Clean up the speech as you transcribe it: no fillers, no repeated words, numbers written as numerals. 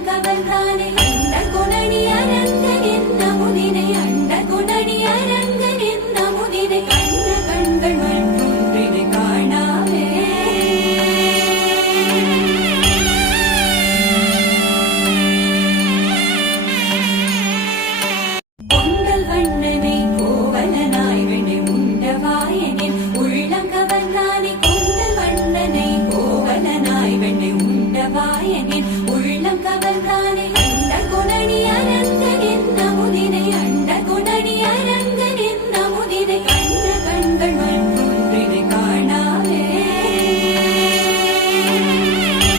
உள்ளம் கவர்ந்தானே அண்ட குணனி அரங்கன் என்ன முதினை அண்ட குணனி அரங்கன் என்ன முதினை கண்ட கண்கள் மற்றொன்றினை காணாமே பொங்கல் வண்ணனை கோவலனாய் வெண்ணை உண்டவாயனின் உள்ளம் கவர்ந்தானே பொங்கல் வண்ணனை கோவலனாய் வெண்ணை உண்டவாயனின் உள்ளம் கவர்ந்தானே